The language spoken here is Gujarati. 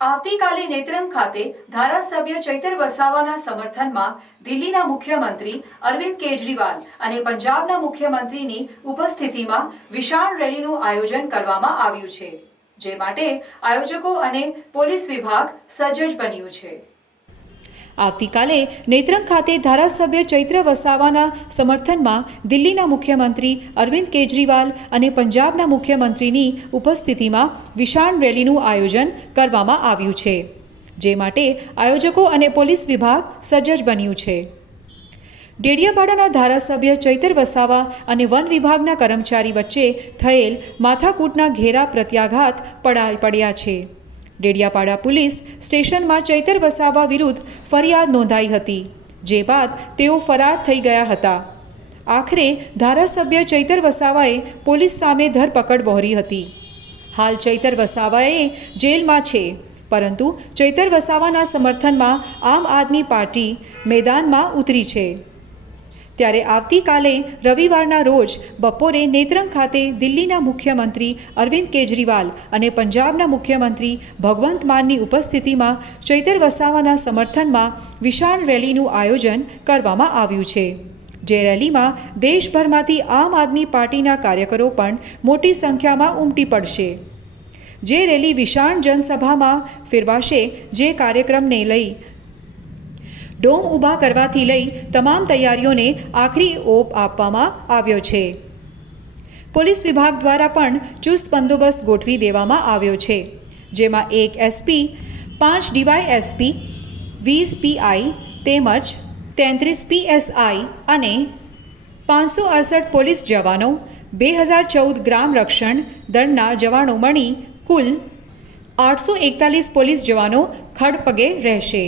આવતીકાલે નેત્રંગ ખાતે ધારાસભ્ય ચૈતર વસાવાના સમર્થનમાં દિલ્હીના મુખ્યમંત્રી અરવિંદ કેજરીવાલ અને પંજાબના મુખ્યમંત્રીની ઉપસ્થિતિમાં વિશાળ રેલીનું આયોજન કરવામાં આવ્યું છે, જે માટે આયોજકો અને પોલીસ વિભાગ સજ્જ બન્યું છે। આવતીકાલે નેત્રંગ ખાતે ધારાસભ્ય ચૈતર વસાવાના સમર્થનમાં દિલ્હીના મુખ્યમંત્રી અરવિંદ કેજરીવાલ અને પંજાબના મુખ્યમંત્રીની ઉપસ્થિતિમાં વિશાળ રેલીનું આયોજન કરવામાં આવ્યું છે, જે માટે આયોજકો અને પોલીસ વિભાગ સજ્જ બન્યું છે। ડેડિયાપાડાના ધારાસભ્ય ચૈતર વસાવા અને વન વિભાગના કર્મચારી વચ્ચે થયેલ માથાકૂટના ઘેરા પ્રત્યાઘાત પડ્યા છે। ડેડિયાપાડા પોલીસ સ્ટેશનમાં ચૈતર વસાવા વિરુદ્ધ ફરિયાદ નોંધાઈ હતી, જે બાદ તેઓ ફરાર થઈ ગયા હતા। આખરે ધારાસભ્ય ચૈતર વસાવાએ પોલીસ સામે ધરપકડ વહોરી હતી। હાલ ચૈતર વસાવાએ જેલમાં છે, પરંતુ ચૈતર વસાવાના સમર્થનમાં આમ આદમી પાર્ટી મેદાનમાં ઉતરી છે। ત્યારે આવતીકાલે રવિવારના રોજ બપોરે નેત્રંગ ખાતે દિલ્હીના મુખ્યમંત્રી અરવિંદ કેજરીવાલ અને પંજાબના મુખ્યમંત્રી ભગવંત માનની ઉપસ્થિતિમાં ચૈતર વસાવાના સમર્થનમાં વિશાળ રેલીનું આયોજન કરવામાં આવ્યું છે, જે રેલીમાં દેશભરમાંથી આમ આદમી પાર્ટીના કાર્યકરો પણ મોટી સંખ્યામાં ઉમટી પડશે। જે રેલી વિશાળ જનસભામાં ફેરવાશે, જે કાર્યક્રમને લઈ ડોમ ઊભા કરવાથી લઈ તમામ તૈયારીઓને આખરી ઓપ આપવામાં આવ્યો છે। પોલીસ વિભાગ દ્વારા પણ ચુસ્ત બંદોબસ્ત ગોઠવી દેવામાં આવ્યો છે, જેમાં 1 એસપી, 5 ડીવાયએસપી, 20 પીઆઈ તેમજ 33 પીએસઆઈ અને 568 પોલીસ જવાનો, 2014 ગ્રામ રક્ષણ દળના જવાનો મળી કુલ 841 પોલીસ જવાનો ખડપગે રહેશે।